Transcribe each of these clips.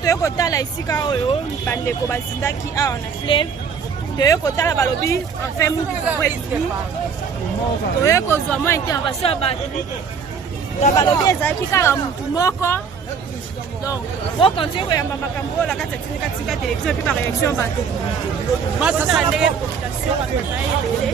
toye kotala isika oyo bandeko bazindaki awa na fleuve toye kotala balobi enfin mutu kokweli toye kozwa mwa intervention ya bato na balobi ezalaki kaka mutu moko donc okontinue koyamba makambo oyo na kati ya tinikatinga télévision mpe baréaction bato masala ndenge population bato bazaye ebele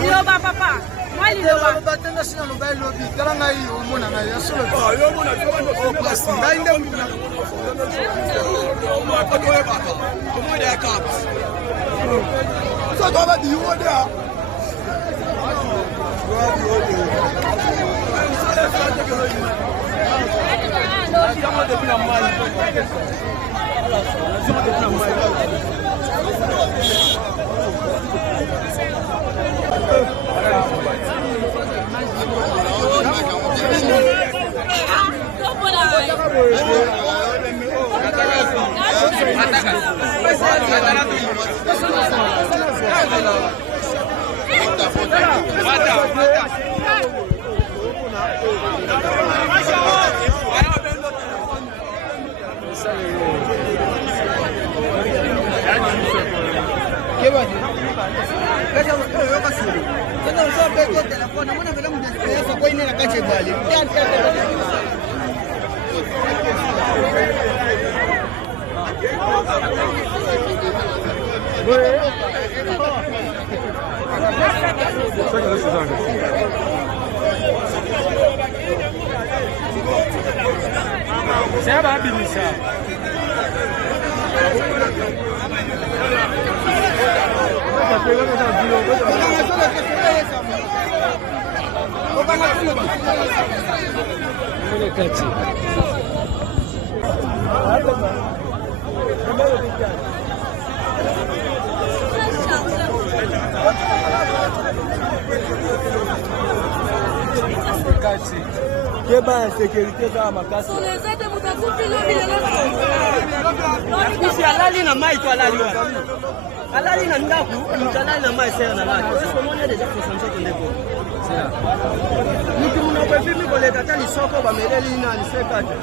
Liloba papa, moi liloba. Batenda sina no bailo bi kala ngai omona ngai asolo. Yo mona o place ngai ndem na. Como é caps? Só tava de uma dia. C'est pas bien ça. Keba sécurité za makasi. Isi alali na mai to alali wa. Alali na ndaku, alali na mai sera na laki. Est-ce que mona déjà consommé ton dépôt? C'est là. Nous qui nous n'avons pas vu que les tata li soko ba meleli na ni sekate.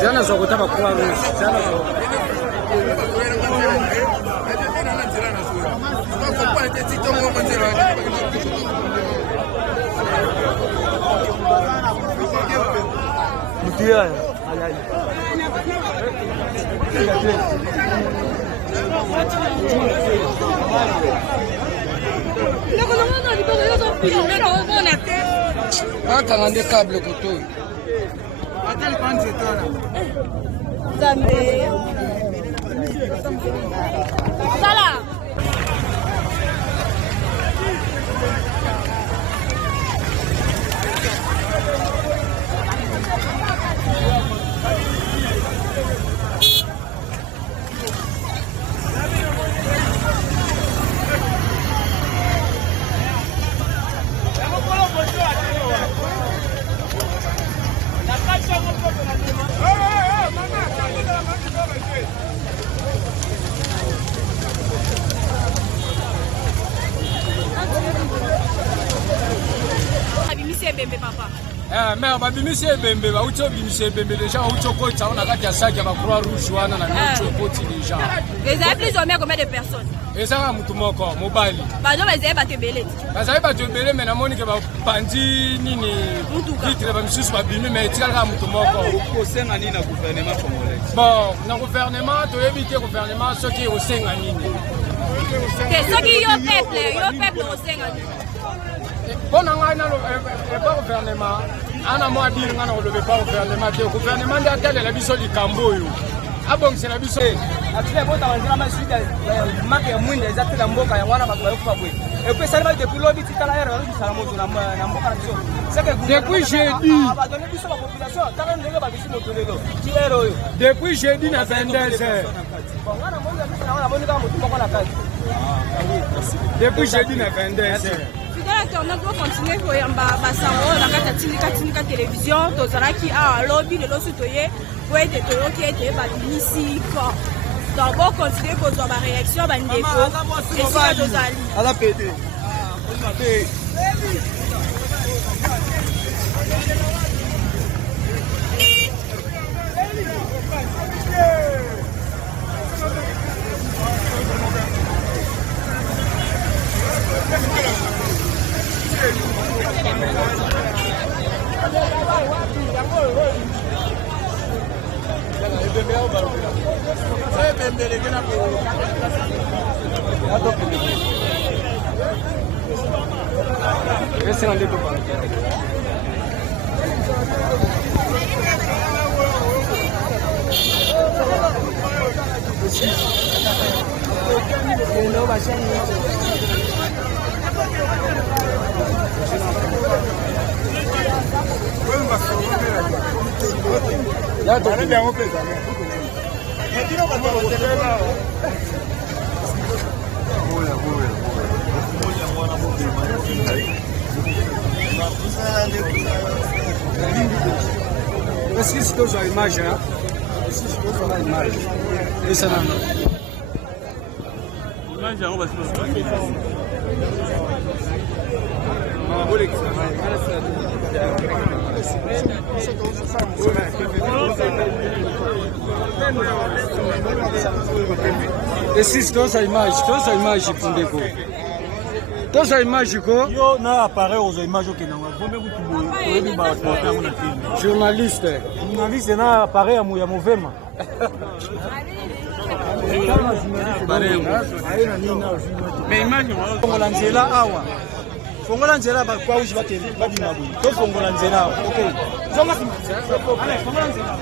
Jana za kutaka kuwa ruhusa. Jana za Mutia ayai. Aka ngande câble kutoa. Atali panze tona. Zambe. Sala. Abimisi ebembe papa. mais babimisi ebembe bauti obimisi ebembe déjà bauti okota na kati ya saki ya Croix Rouge wana na bauti okoti déjà. Vous avez plus ou moins combien de personnes? Ezaka mutu moko mobali. Bazo bazali bato ebele. Bazali bato ebele mais namoni ke bapandi nini vitre bamisusu babimi mais etikala mutu moko. Osenga nini na gouvernement congolais? Bon, na gouvernement toyebi te gouvernement soki osenga nini. Soki yo peuple osenga nini. Bon, on a pas gouvernement. On a moins dire qu'on ne veut pas gouvernement. Le gouvernement a tel la biso du Camboyo. Ah bon, c'est la biso. Après, bon, dans la suite, marque moins des actes d'amboka et wana bakwa fabwe. Et puis ça va depuis lobby tout à l'heure avec ça moto na mboka biso. C'est que depuis jeudi. Ba donner biso la population, tant ndenge ba biso moto lelo. Ti ero yo. Depuis jeudi na 22h. Bon, wana mo na monika moto moko na kazi. Depuis jeudi na 22h. On doit continuer pour basango na kata télévision tozalaki a lobby le losutoye pour être toyoki ete babimisi ko donc bon continuer kozwa ba réaction bandeko esika tozali ala pede Est-ce que c'est une image? Est-ce que c'est une image? Et ça n'a Esi toza image pundeko. Toza image ko. Yo na appareil aux images okena ngombe kutubo oyebi ba porter ngona tini. Journaliste. Journaliste na appareil ya movema. Mais image fongola nzela awa. Fongola nzela ba kwa uji bakeli badima bwi. To fongola nzela awa. Okay. Zonga allez fongola nzela.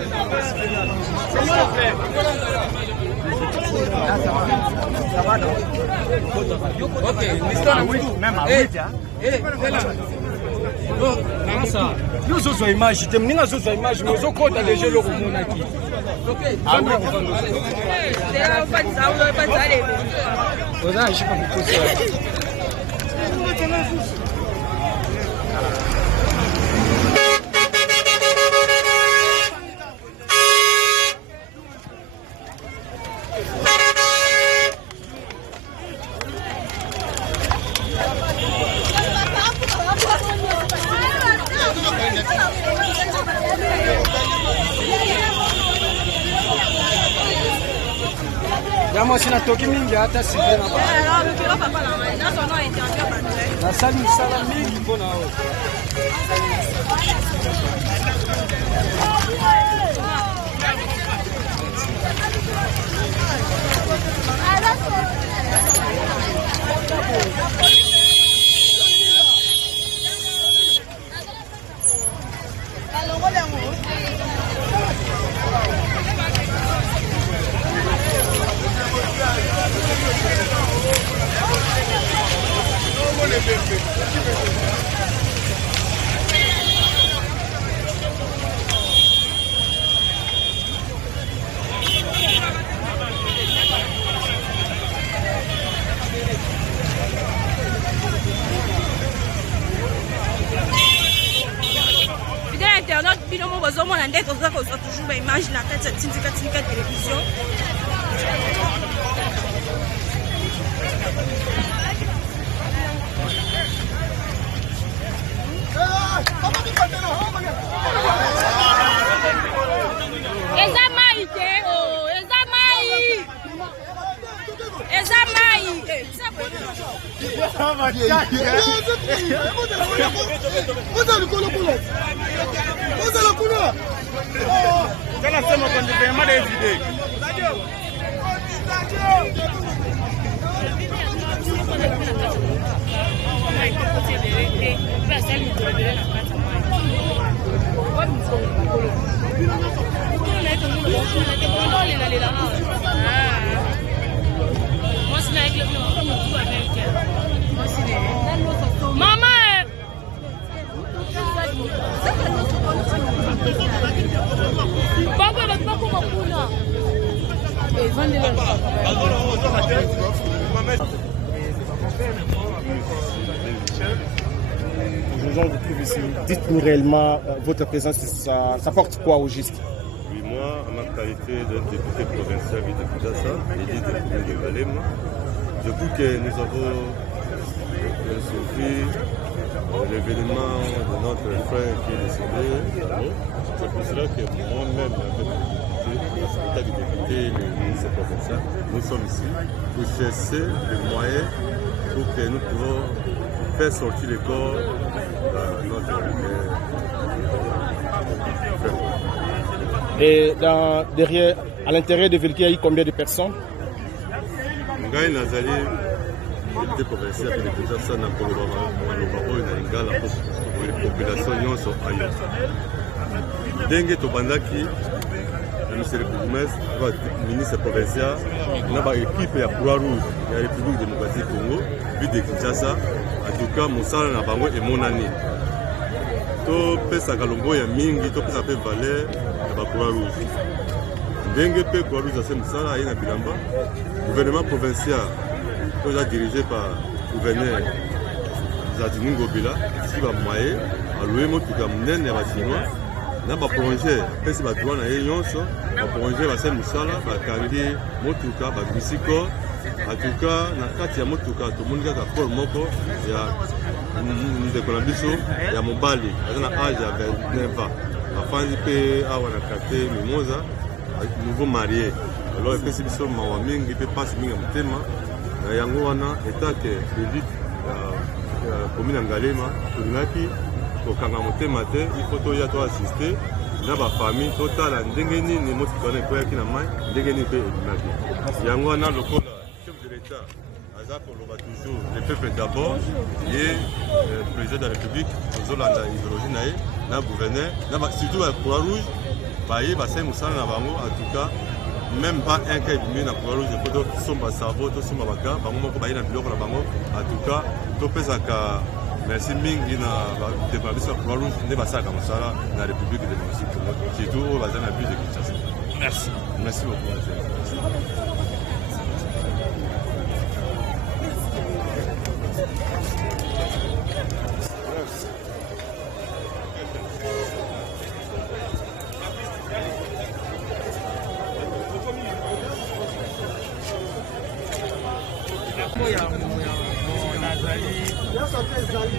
Yo zozwa image te mninga zozwa image mais ozokota leje loko monaki. Oza shika kukosa. Yamo sina toki mingi hata sivyo na baba. Na sala mingi bona wao. On a toujours une image dans la tête de la télévision. Dites-nous réellement votre présence, ça porte quoi au juste? Oui, moi, en ma qualité de député provincial de Kinshasa et de Galema, je trouve que nous avons souffert l'événement de notre frère qui est décédé. C'est pour cela que moi-même, avec le député, le ministre provincial, nous sommes ici pour chercher des moyens pour que nous pouvons faire sortir le corps de notre frère. Et derrière, à l'intérieur de Villequier, il y a eu combien de personnes? Ngai nazali député provincial de Kinshasa na koloba oyo na lingala population nyonso ayo. Ndenge tobandaki monsieur le bourgmestre, ministre provincial na ba équipe ya Croix-Rouge ya République démocratique Congo ville de Kinshasa, en tout cas mosala na bango emonani. Topesaka lombo ya mingi, topesa mpe valeur ya ba Croix-Rouge. Ndenge mpe Croix-Rouge ase mosala aye na bilamba, gouvernement provincial oyo dirigé par gouverneur Zadini Ngobila esi bamoye aloye motuka monene ya bachinois na baprolongeur apesi badroit na ye nyonso, baprolongeur base mosala bakangi motuka babimisi corps. En tout cas na kati ya motuka tomoni kaka corps moko ya ndeko na biso ya mobali aza na age ya 29 ans afandi mpe awa na quartier Mimosa, nouveau marié. Alors epesi biso mawa mingi mpe mpasi mingi ya motema na yango wana etake élite ya commune ya Ngalema tolingaki kokanga motema te, ifo toya toasiste na bafamille totala ndenge nini motuka wana ekweyaki na mai, ndenge nini mpe ebimaki. Yango wana lokola chef de l'État aza koloba toujours le peuple d'abord, ye président de la République tozolanda idéologie na ye na gouverneur surtout ba Croix-Rouge baye basali mosala na bango. En tout cas même pas un cas ebimi na Croix-Rouge po tosomba savo tosomba baka bango moko baye na biloko na bango. En tout cas topesaka merci mingi na badeko na biso ya Croix-Rouge nde basalaka mosala na République démocratique Congo, surtout oyo baza na ville de Kinshasa. Merci. Merci beaucoup.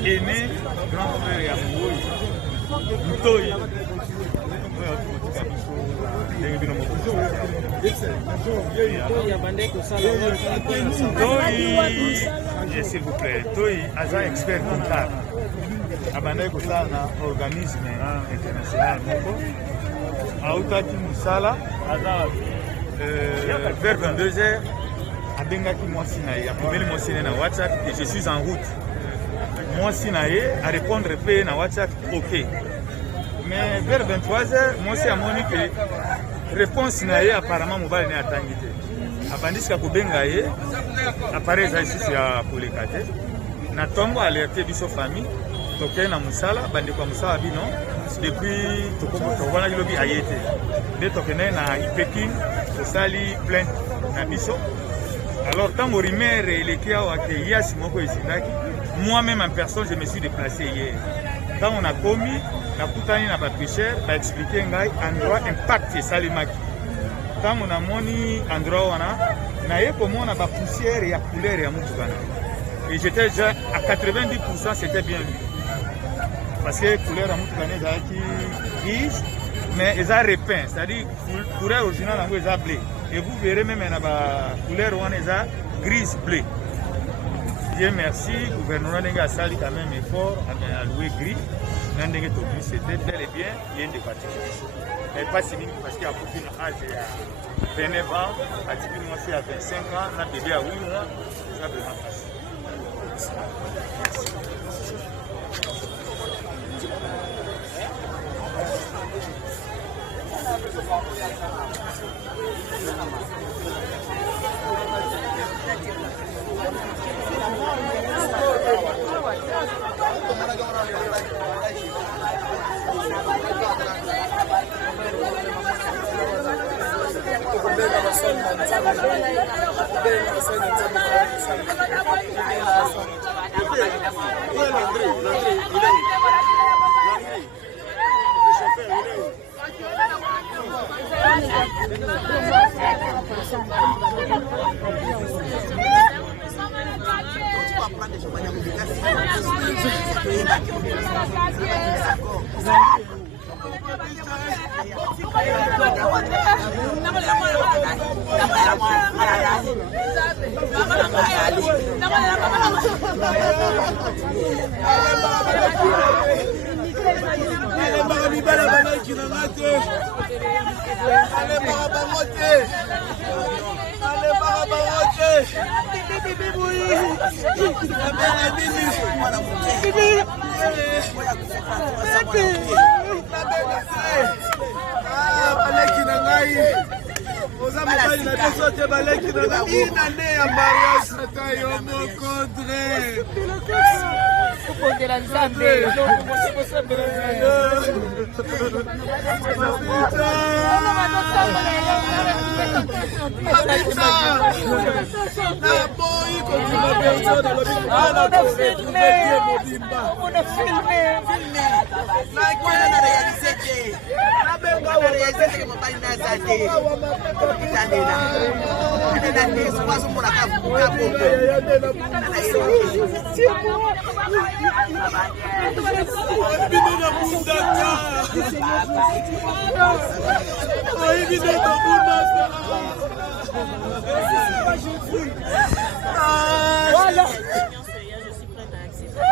Aîné, grand frère ya Mboyi, Mutoyi. S'il vous plaît, Toyi, agent expert comptable. Abandé kosala na organisme international moko. Autaki musala, vers 22h, abengaki mwasi na ye, apomeli mwasi na WhatsApp et je suis en route. Moi, si à répondre na WhatsApp, ok. Mais vers 23h, moi, c'est à mon réponse apparemment mobile n'est attendu. Abandis ka kubenga ye, appareil ça ici à Polekate. Na tongo alerté biso famille, toke na musala, bande kwa musala bino, depuis tokona lobi ayete. De tokene na Pekin, tosali plainte na biso. Alors tant que Rimer et les kia ont yasi moko isinaki, moi-même en personne je me suis déplacé hier. Quand on a commis, la coutani n'a pas triché, a expliqué un endroit impact salimaki. Quand on a moni endroit on a eu comment on a pas poussière et à couleur et à moutoukana. Et j'étais déjà à 90%, c'était bien vu. Parce que couleur à moutoukana est grise, mais ils ont repeint, c'est-à-dire couleur originale en ils ont blé. Et vous verrez même la couleur où on est grise bleu. Dieu merci, le gouvernement a sali quand même effort à louer gris. C'était bel et bien, il y a une départition. Mais pas si vite parce qu'il y a beaucoup d'âge à 29 ans, à 25 ans, on a bébé à 8 mois, c'est vraiment facile.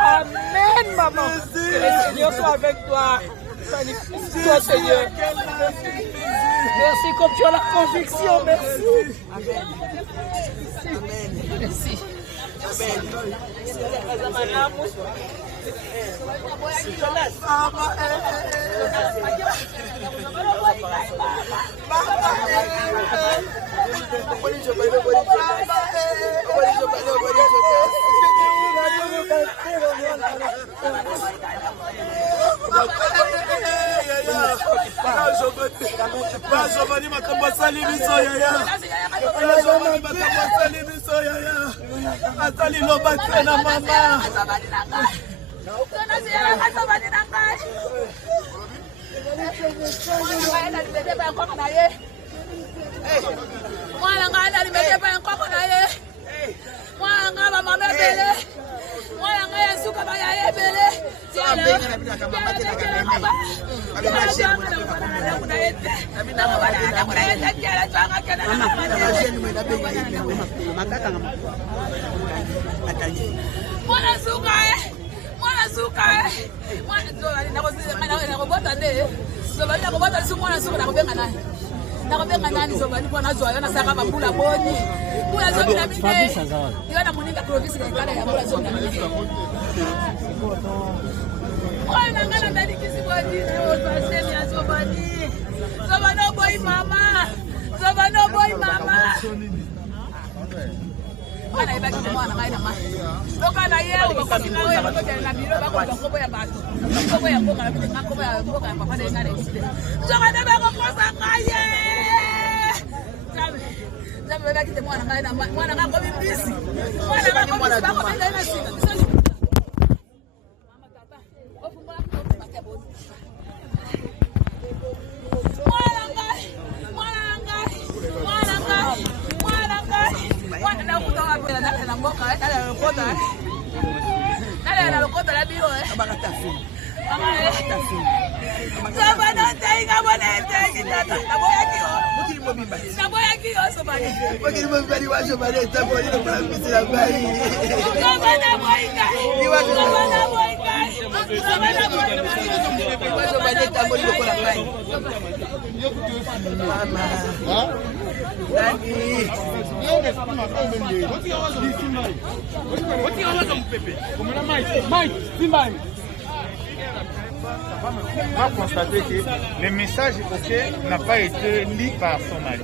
Amen, maman. Que le Seigneur soit avec toi. Magnifique-toi, Seigneur. Merci comme tu as la conviction. Merci. Merci. Sama no tenga bonete, kita tak boleh kio. On va constater que le message OK n'a pas été lu par son mari.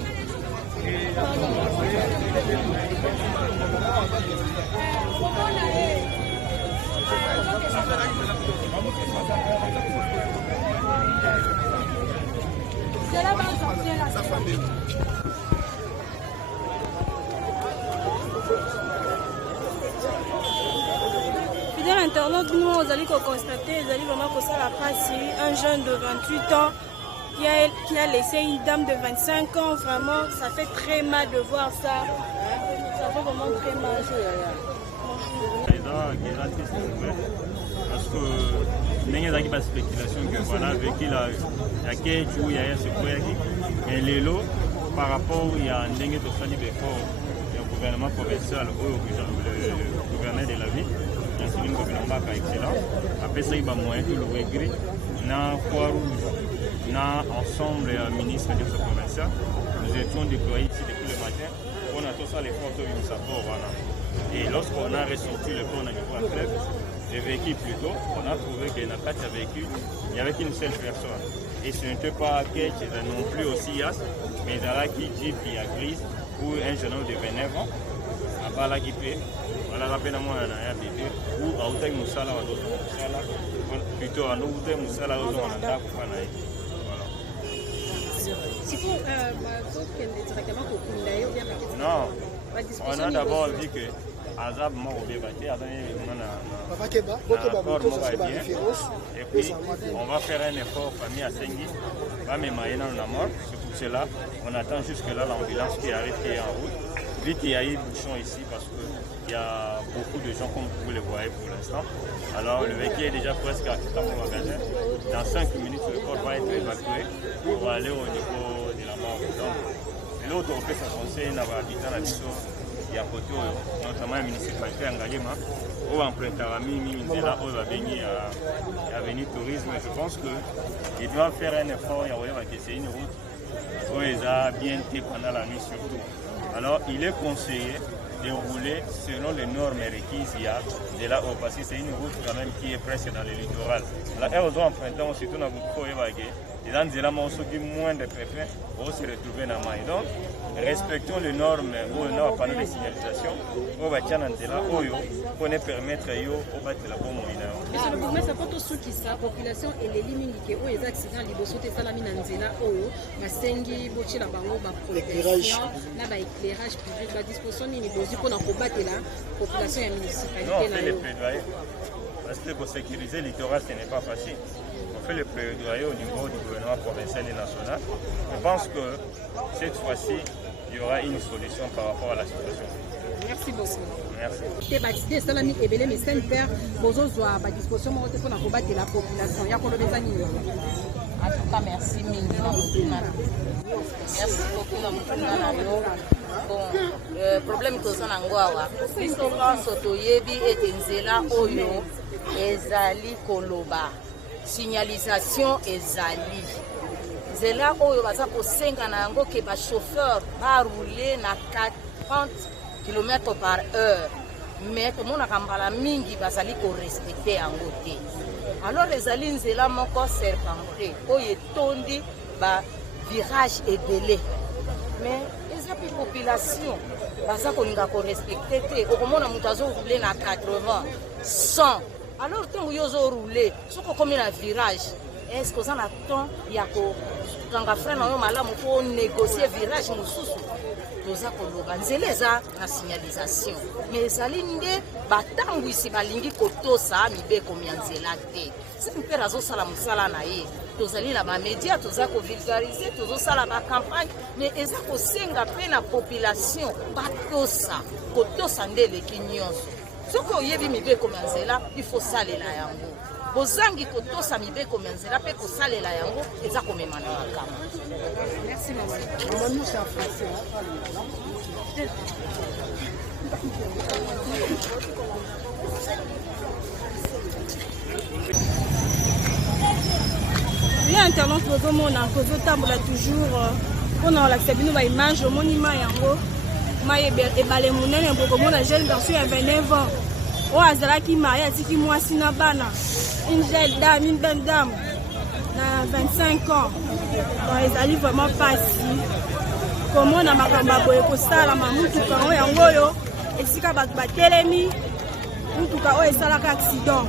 Fidèle internaute, nous allons constater, nous allons vraiment constater la passe, un jeune de 28 ans qui a laissé une dame de 25 ans. Vraiment, ça fait très mal de voir ça. Ça fait vraiment très mal. Parce que il y a des spéculations que voilà, avec il y a quelques jours, il y a ce projet et les lots par rapport il y a un dingue de famille d'effort, le gouvernement provincial ou le gouverneur de la ville, il y a un gouvernement excellent. Après ça, il va moyen tout le gris, na Croix Rouge, na ensemble ministre de la provincial. Nous étions déployés ici depuis le matin. On a tout ça les photos du support. Et lorsqu'on a ressorti le pont au niveau de la le véhicule plutôt, on a trouvé qu'il n'y a pas de véhicule, il n'y avait qu'une seule personne. Et ce n'était pas quelque non plus aussi Yas, mais dans la qui dit qu'il y a grise ou un jeune homme de 29 ans, à part la qui peut, voilà, rapidement, on a un bébé, ou à Outek Moussala, plutôt à nous, Outek Moussala, on a un dame pour faire. Non, on a d'abord dit que Azab m'a oublié battu, et puis on va faire un effort famille à Sengi, va me mailler dans la mort. C'est pour cela on attend jusque là l'ambulance qui arrive qui est en route. Vite il y a eu bouchon ici parce qu'il y a beaucoup de gens comme vous le voyez pour l'instant. Alors le véhicule est déjà presque à tout mon magasin. Dans 5 minutes le corps va être évacué pour aller au niveau de la mort. Donc l'autre on peut s'avancer dans l'habitat il y a côté notamment la municipalité Angalema où emprunteur Mimi là où va venir à venir tourisme. Je pense qu'il doit faire un effort. Il y a une route où ils ont bien été pendant la nuit surtout. Alors il est conseillé de rouler selon les normes requises il y a de là haut parce que c'est une route quand même qui est presque dans le littoral. Là ils ont emprunté surtout dans beaucoup évacué. Et dans des moments qui moins de préfets pour se retrouver dans la main. Donc, respectons les normes où on a parlé de signalisation, où on va tirer là, où on peut permettre de battre la bombe. Monsieur le bourgmestre, pour tout ce qui est la population et les limites qui ont des accidents, les bosses de Salami Nanzela, où Masengi, Bochi, la Bango, la protection, la éclairage public, la disposition, les bosses pour combattre la population et la municipalité. Non, on fait les plaidoyers. Parce que pour sécuriser le littoral, ce n'est pas facile. On fait le plaidoyer au niveau du gouvernement provincial et national. Je pense que cette fois-ci, il y aura une solution par rapport à la situation. Merci beaucoup. Merci. Baptisé Salami Ebele, mais Saint-Père, Bozo doit à disposition pour combattre la population. Il y a pour le besoin. En tout cas, merci Mingi. Merci beaucoup. Bon, le problème que nous avons, c'est que nous avons été nzela oyo ezali koloba signalisation ezali nzela oyo baza kosenga na yango ke ba chauffeur ba rouler na 40 km/h mais tomonaka mbala mingi bazali ko respecter yango te. Alors ezali nzela moko serpente oyo etondi ba virage ebele mais eza pe population baza kolinga ko respecter te okomona mutu azo rouler na 80 100. Alors ntango yo ozo rouler soko komi na virage est-ce que oza na temps ya kokanga frein na yo malamu po négocier virage mosusu toza koloba nzela eza na signalisation mais ezali nde batambwisi balingi kotosa mibeko ya nzela te simpere azosala mosala na ye tozali na bamédia toza kovulgarize tozosala bacampagne mais eza kosenga mpe na population batosa kotosa nde eleki nyonso soki oyebi mibeko ya nzela il faut salela yango bozangi kotosa mibeko ya nzela mpe kosalela yango eza komema na makama. Merci maman. Bien internet tozomona kozotambola toujours mpona kolakisa bino baimage omoni mai yango mai ebale monene bokomona jeune garçon ya 29 ans oyo azalaki marie atiki mwasi na bana une jeune dame une belle dame na 25 ans. Donc ezali vraiment pasi komona makambo boye kosalama mutuka oyo yango oyo esika bato batelemi mutuka oyo esalaka accident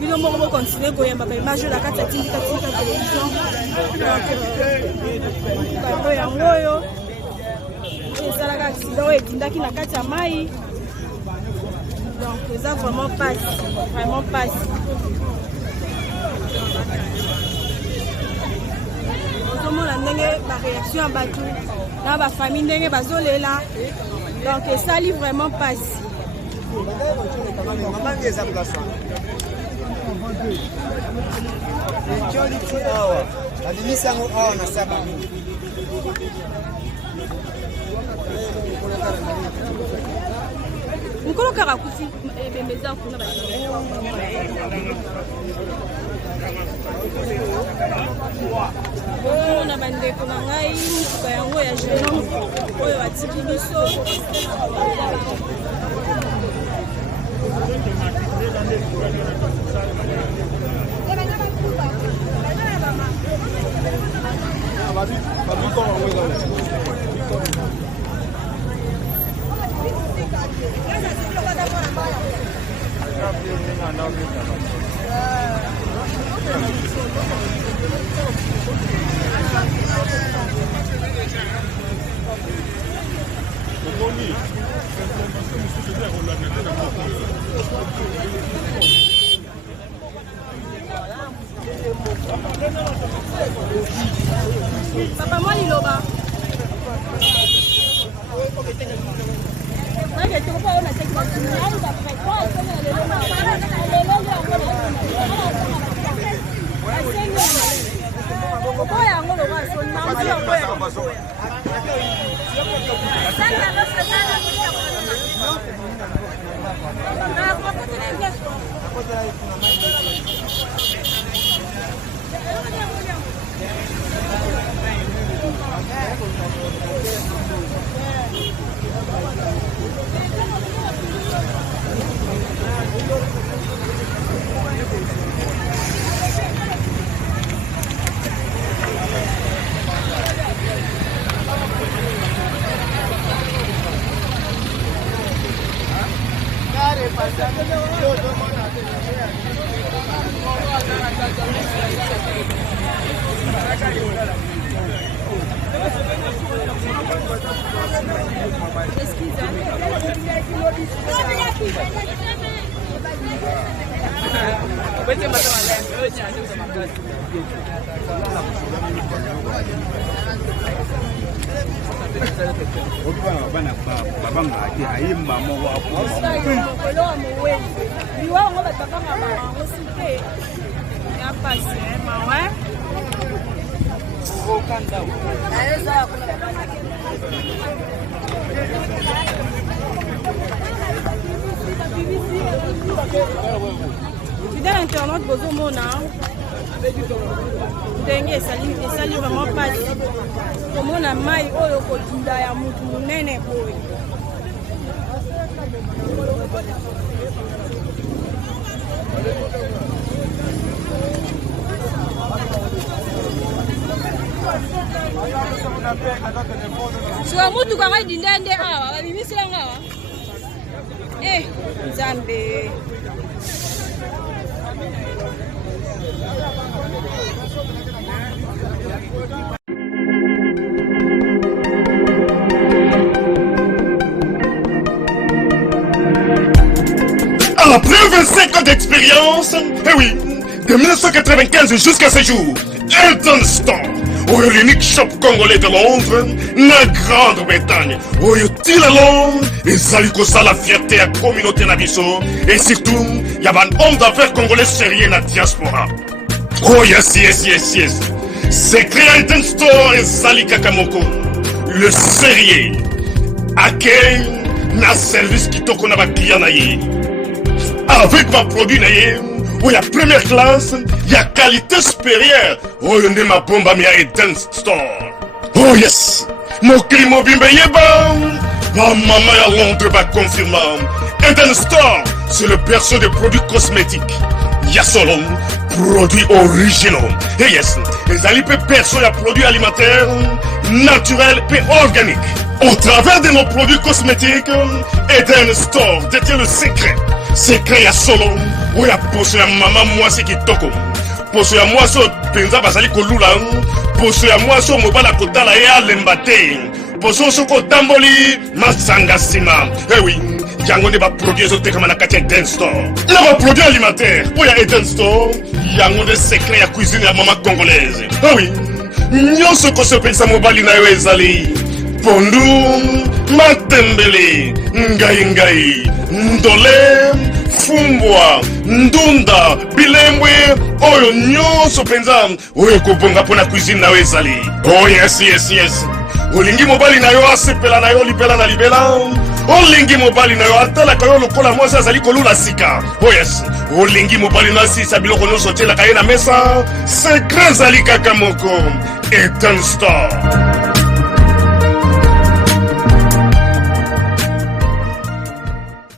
bino moko bokontinue koyemba baimage oyo na kati ya tindika télévision. Donc oyo yango oyo esalaka accident oyo etindaki na kati ya mai. Donc eza vraiment pasi. Ozomona ndenge baréaction ya bato na bafamille ndenge bazolela. Donc esali vraiment pasi. Nkolo kaka kuti ebembeza kuna na bandeko na ngai mutuka yango ya jeune oyo batiki biso Papa moi liloba. Fidèle internaute bozomona ndenge esali vraiment pasi komona mai oyo kotinda ya mutu munene boye. Sio mutu kwa ngai dindende awa babimisila ngawa Nzambe. Après 25 ans d'expérience, eh oui, de 1995 jusqu'à ce jour, Elton Stone, oyo l'unique shop congolais de Londres na Grande-Bretagne oyo tilalong ezali kosala fierté ya communauté na biso et surtout ya ban homme d'affaires congolais sérieux na diaspora. Oh yes. Secret Item Store ezali kaka moko le sérieux accueil na service kitoko na ba client na ye avec ma produit na ye où il y a première classe, il y a qualité supérieure. Oh, il y a ma bombe à Eden Store. Oh yes, mon climat bimbe yeba. Ma maman à Londres va confirmer. Eden Store, c'est le berceau des produits cosmétiques. Il y a solo produits originaux. Et yes, les alipes berceau de produits alimentaires, naturels et organiques. Au travers de nos produits cosmétiques, Eden Store détient le secret. Secret ya solo oya poso ya mama mwasi kitoko poso ya mwasi penza bazali kolula poso ya mwasi mobala kotala ye alemba te poso soko tamboli masanga nsima oui yango nde baproduit ezotekama na kati ya Eden Store na baproduit alimentaire oya Eden Store yango nde secret ya cuisine ya mama congolaise oui nyonso kosepelisa mobali na yo ezali pondu matembele ngai ndole fumbwa ndunda bilembwe oyo nyonso penza oyo kobonga mpona cuisine na yo ezali oh yes olingi mobali na yo asepela na yo libela na libela olingi mobali na yo atalaka yo lokola mwasi azali kolula sika oh yes olingi mobali na asisa biloko nyonso otielaka ye na mesa sekre ezali kaka moko Eden Store.